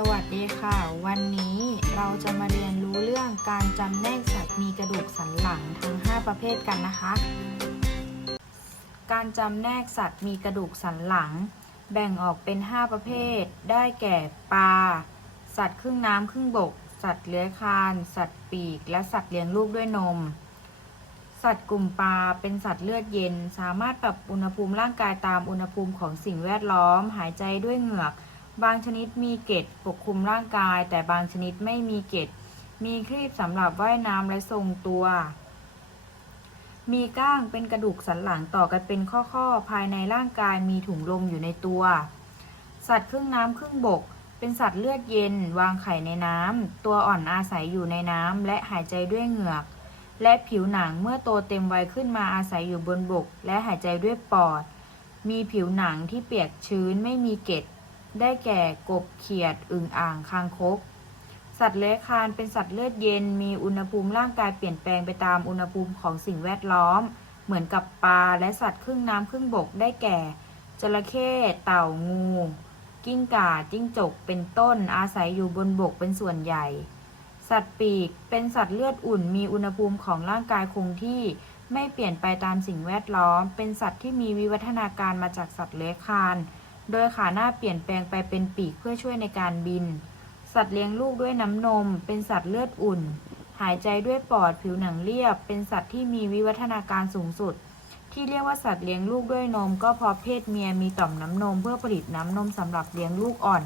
สวัสดีค่ะ วันนี้เราจะมาเรียนรู้เรื่องการจำแนกสัตว์มีกระดูกสันหลังทั้ง5 ประเภทกันนะคะ การจำแนกสัตว์มีกระดูกสันหลัง แบ่งออกเป็น 5 ประเภท ได้แก่ปลาสัตว์ครึ่งน้ำครึ่งบก สัตว์เลื้อยคลาน สัตว์ปีก และสัตว์เลี้ยงลูกด้วยนม สัตว์กลุ่มปลาเป็นสัตว์เลือดเย็น สามารถปรับอุณหภูมิร่างกายตามอุณหภูมิของสิ่งแวดล้อม หายใจด้วยเหงือก บางชนิดมีเกล็ดปกคลุมร่างกาย แต่บางชนิดไม่มีเกล็ด มีครีบสำหรับว่ายน้ำและทรงตัว มีก้างเป็นกระดูกสันหลังต่อกันเป็นข้อๆ ภายในร่างกายมีถุงลมอยู่ในตัว สัตว์ครึ่งน้ำครึ่งบก เป็นสัตว์เลือดเย็น วางไข่ในน้ำ ตัวอ่อนอาศัยอยู่ในน้ำและหายใจด้วยเหงือก และผิวหนังเมื่อโตเต็มวัยขึ้นมาอาศัยอยู่บนบก และหายใจด้วยปอด มีผิวหนังที่เปียกชื้นไม่มีเกล็ด ได้แก่กบเขียดอึ่งอ่างคางคก สัตว์เลื้อยคลานเป็นสัตว์เลือดเย็น มีอุณหภูมิร่างกายเปลี่ยนแปลงไปตามอุณหภูมิของสิ่งแวดล้อม เหมือนกับปลาและสัตว์ครึ่งน้ำครึ่งบกได้แก่ จระเข้เต่างู กิ้งก่าจิ้งจกเป็นต้นอาศัยอยู่บนบกเป็นส่วนใหญ่ สัตว์ปีกเป็นสัตว์เลือดอุ่น มีอุณหภูมิของร่างกายคงที่ไม่เปลี่ยนไปตามสิ่งแวดล้อม เป็นสัตว์ที่มีวิวัฒนาการมาจากสัตว์เลื้อยคลาน โดยขาหน้าเปลี่ยนแปลงไปเป็นปีกเพื่อช่วยในการบิน สัตว์เลี้ยงลูกด้วยน้ำนม เป็นสัตว์เลือดอุ่น หายใจด้วยปอดผิวหนังเรียบ เป็นสัตว์ที่มีวิวัฒนาการสูงสุด ที่เรียกว่าสัตว์เลี้ยงลูกด้วยนม ก็เพราะเพศเมียมีต่อมน้ำนม เพื่อผลิตน้ำนมสำหรับเลี้ยงลูกอ่อน